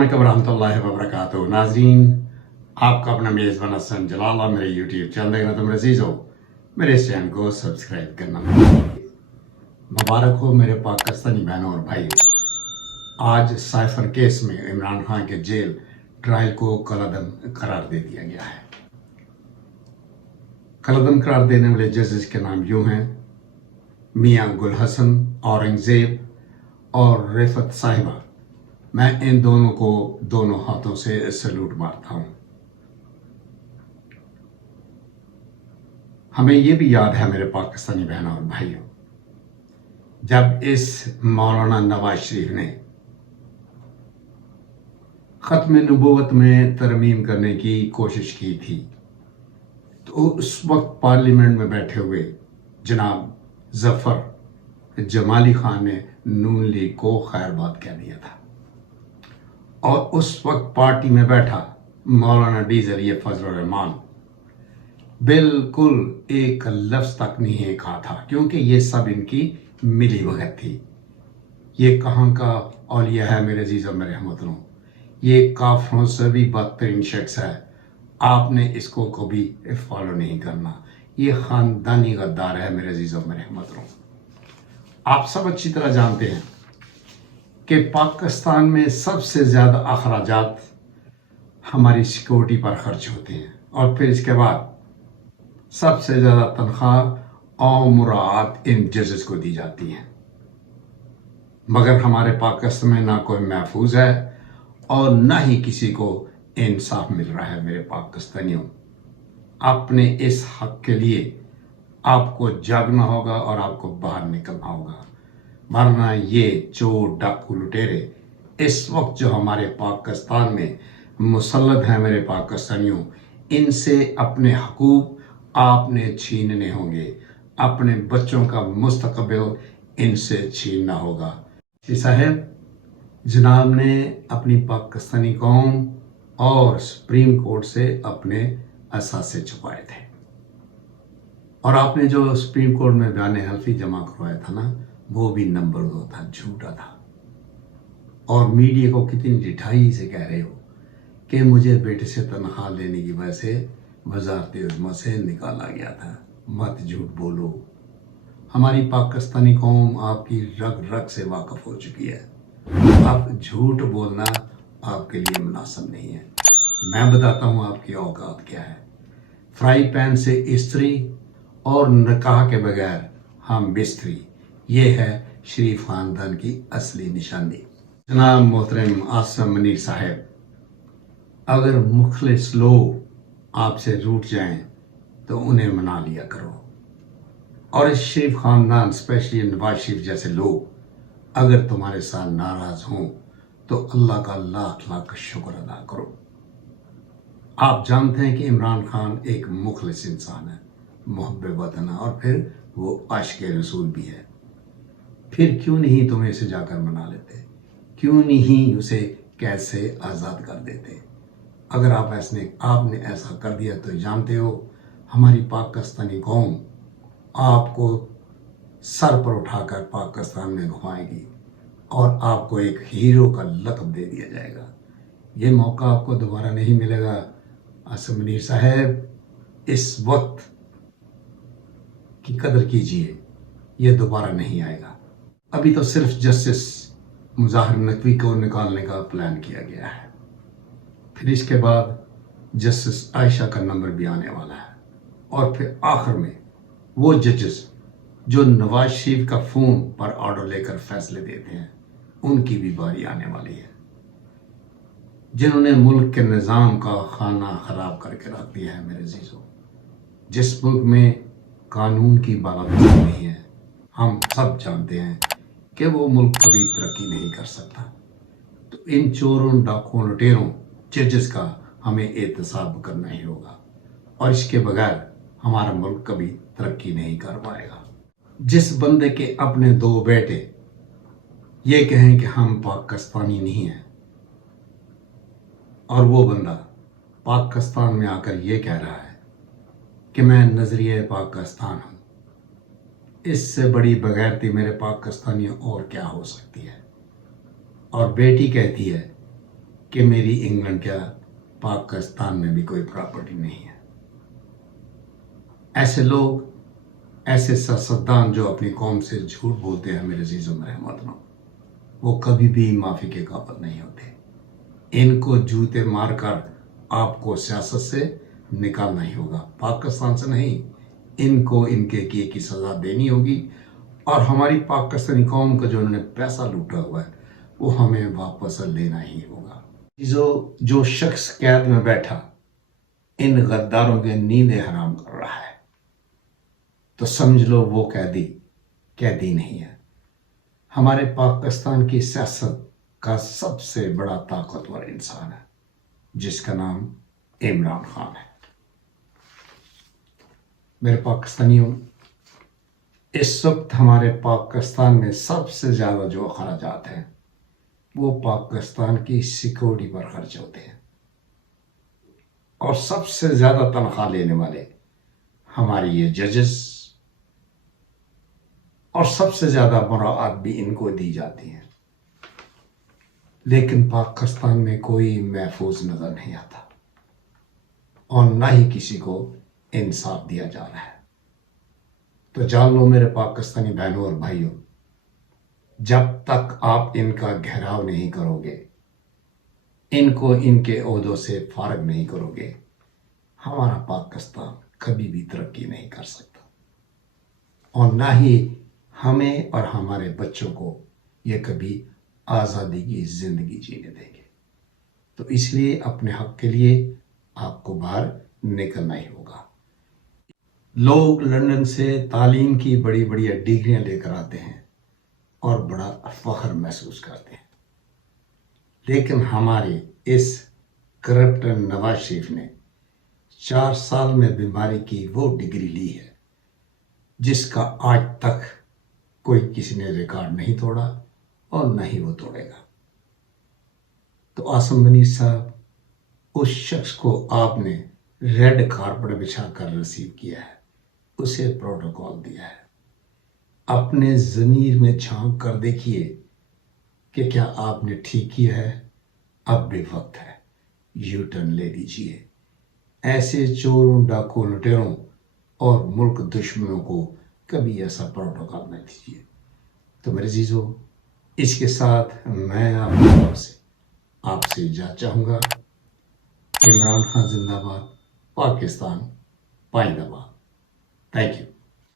अस्सलाम वालेकुम रहमतुल्लाहि व बरकातहू। नाज़रीन, आपका अपना मेज़बान हसन जलाला मेरे यूट्यूब चैनल देखना तुम अजीज़ हो, मेरे इस चैनल को सब्सक्राइब करना मत भूलिए। मुबारक हो मेरे पाकिस्तानी बहनों और भाइयों। आज साइफर केस में इमरान खान के जेल ट्रायल को कलअदम करार दे दिया गया है। कलअदम करार देने वाले जजेस के नाम यूँ हैं: मियाँ गुल हसन, औरंगज़ेब और रिफत साहिबा। मैं इन दोनों को दोनों हाथों से सैल्यूट मारता हूँ। हमें ये भी याद है मेरे पाकिस्तानी बहनों और भाइयों, जब इस मौलाना नवाज शरीफ ने ख़त्म नबूवत में तरमीम करने की कोशिश की थी, तो उस वक्त पार्लियामेंट में बैठे हुए जनाब जफ़र जमाली खान ने नून लीग को खैरबाद कह दिया था, और उस वक्त पार्टी में बैठा मौलाना डी ज़रिए फजल रहमान बिल्कुल एक लफ्ज़ तक नहीं कहा था, क्योंकि ये सब इनकी मिली भगत थी। ये कहाँ का औलिया है मेरे अजीज़ और मेरे हमवतनों, ये काफरों से भी बदतरीन शख्स है। आपने इसको कभी फॉलो नहीं करना। ये ख़ानदानी गद्दार है मेरे अजीज़ और मेरे हमवतनों। आप सब अच्छी तरह जानते हैं कि पाकिस्तान में सबसे ज़्यादा अखराजात हमारी सिक्योरिटी पर खर्च होते हैं, और फिर इसके बाद सबसे ज़्यादा तनख्वाह और मुराद इन जजेस को दी जाती है। मगर हमारे पाकिस्तान में ना कोई महफूज है और ना ही किसी को इंसाफ मिल रहा है। मेरे पाकिस्तानियों, अपने इस हक के लिए आपको जागना होगा और आपको बाहर निकलना होगा, वरना ये चोर डाकू लुटेरे इस वक्त जो हमारे पाकिस्तान में मुसल्लत हैं मेरे पाकिस्तानियों, इनसे अपने हकूक आपने छीनने होंगे। अपने बच्चों का मुस्तकबिल इनसे छीनना होगा। साहब जनाब ने अपनी पाकिस्तानी कौम और सुप्रीम कोर्ट से अपने असासे छुपाए थे, और आपने जो सुप्रीम कोर्ट में बयान हल्फी जमा करवाया था ना, वो भी नंबर 2 था, झूठा था। और मीडिया को कितनी ढिठाई से कह रहे हो कि मुझे बेटे से तनख्वाह लेने की वजह से वज़ारत उज़्मा से निकाला गया था। मत झूठ बोलो। हमारी पाकिस्तानी कौम आपकी रग रग से वाकिफ हो चुकी है। अब झूठ बोलना आपके लिए मुनासिब नहीं है। मैं बताता हूँ आपकी औकात क्या है। फ्राई पैन से इस्त्री और निकाह के बगैर हम बिस्तरी, ये है शरीफ ख़ानदान की असली निशानी। जनाब मोहतरम आसिम मुनीर साहब, अगर मुखलिस लोग आपसे रूठ जाएं तो उन्हें मना लिया करो, और इस शरीफ ख़ानदान स्पेशली नवाज शरीफ जैसे लोग अगर तुम्हारे साथ नाराज़ हों तो अल्लाह का लाख लाख शुक्र अदा करो। आप जानते हैं कि इमरान खान एक मुखलिस इंसान है, मुहब्बे वतन, और फिर वो आशिक़ रसूल भी है। फिर क्यों नहीं तुम्हें इसे जाकर मना लेते? क्यों नहीं उसे कैसे आज़ाद कर देते? अगर आपने ऐसा कर दिया तो जानते हो हमारी पाकिस्तानी कौम आपको सर पर उठाकर पाकिस्तान में घुमाएगी और आपको एक हीरो का लक़ब दे दिया जाएगा। ये मौका आपको दोबारा नहीं मिलेगा। आसिम मुनीर साहब, इस वक्त की कदर कीजिए, ये दोबारा नहीं आएगा। अभी तो सिर्फ जस्टिस मुज़ाहिर नकवी को निकालने का प्लान किया गया है, फिर इसके बाद जस्टिस आयशा का नंबर भी आने वाला है, और फिर आखिर में वो जजेस जो नवाज शरीफ का फ़ोन पर ऑर्डर लेकर फैसले देते हैं, उनकी भी बारी आने वाली है, जिन्होंने मुल्क के निज़ाम का खाना ख़राब करके रख दिया है। मेरे अज़ीज़ों, जिस मुल्क में कानून की बालादस्ती नहीं है, हम सब जानते हैं कि वो मुल्क कभी तरक्की नहीं कर सकता। तो इन चोरों, डाकुओं, लुटेरों, जजेस का हमें एहतसाब करना ही होगा, और इसके बगैर हमारा मुल्क कभी तरक्की नहीं कर पाएगा। जिस बंदे के अपने 2 बेटे ये कहें कि हम पाकिस्तानी नहीं हैं, और वो बंदा पाकिस्तान में आकर ये कह रहा है कि मैं नज़रिए पाकिस्तान हूँ, इससे बड़ी बगैरती मेरे पाकिस्तानियों और क्या हो सकती है। और बेटी कहती है کہ میری انگلینڈ کیا پاکستان میں بھی کوئی پراپرٹی نہیں ہے. ایسے لوگ، ایسے سیاستدان جو اپنی قوم سے جھوٹ بولتے ہیں میرے عزیزوں میرے محترموں، وہ کبھی بھی معافی کے قابل نہیں ہوتے. ان کو جوتے مار کر آپ کو سیاست سے نکالنا ہی ہوگا، پاکستان سے نہیں. ان کو ان کے کیے کی سزا دینی ہوگی، اور ہماری پاکستانی قوم کا جو انہوں نے پیسہ لوٹا ہوا ہے وہ ہمیں واپس لینا ہی ہوگا. جو شخص قید میں بیٹھا ان غداروں کے نیندیں حرام کر رہا ہے تو سمجھ لو وہ قیدی نہیں ہے. ہمارے پاکستان کی سیاست کا سب سے بڑا طاقتور انسان ہے جس کا نام عمران خان ہے. میرے پاکستانیوں، اس وقت ہمارے پاکستان میں سب سے زیادہ جو اخراجات ہیں وہ پاکستان کی سیکورٹی پر خرچ ہوتے ہیں، اور سب سے زیادہ تنخواہ لینے والے ہماری یہ ججز، اور سب سے زیادہ مراعات بھی ان کو دی جاتی ہیں. لیکن پاکستان میں کوئی محفوظ نظر نہیں آتا، اور نہ ہی کسی کو انصاف دیا جا رہا ہے. تو جان لو میرے پاکستانی بہنوں اور بھائیوں، جب تک آپ ان کا گھیراؤ نہیں کرو گے، ان کو ان کے عہدوں سے فارغ نہیں کرو گے، ہمارا پاکستان کبھی بھی ترقی نہیں کر سکتا، اور نہ ہی ہمیں اور ہمارے بچوں کو یہ کبھی آزادی کی زندگی جینے دیں گے. تو اس لیے اپنے حق کے لیے آپ کو باہر نکلنا ہی ہوگا. لوگ لندن سے تعلیم کی بڑی بڑی ڈگریاں لے کر آتے ہیں اور بڑا فخر محسوس کرتے ہیں، لیکن ہمارے اس کرپٹ نواز شریف نے 4 سال میں بیماری کی وہ ڈگری لی ہے جس کا آج تک کوئی کسی نے ریکارڈ نہیں توڑا، اور نہ ہی وہ توڑے گا. تو آسم منی صاحب، اس شخص کو آپ نے ریڈ کارپٹ بچھا کر ریسیو کیا ہے، اسے پروٹوکول دیا ہے. اپنے ضمیر میں جھانک کر دیکھیے کہ کیا آپ نے ٹھیک کیا ہے. اب بھی وقت ہے، یو ٹرن لے لیجیے. ایسے چوروں، ڈاکو، لٹیروں اور ملک دشمنوں کو کبھی ایسا پروٹوکول نہ دیجیے. تو میرے عزیزو، اس کے ساتھ میں آپ سے اجازت چاہوں گا. عمران خان زندہ باد، پاکستان پائندہ باد. Thank you.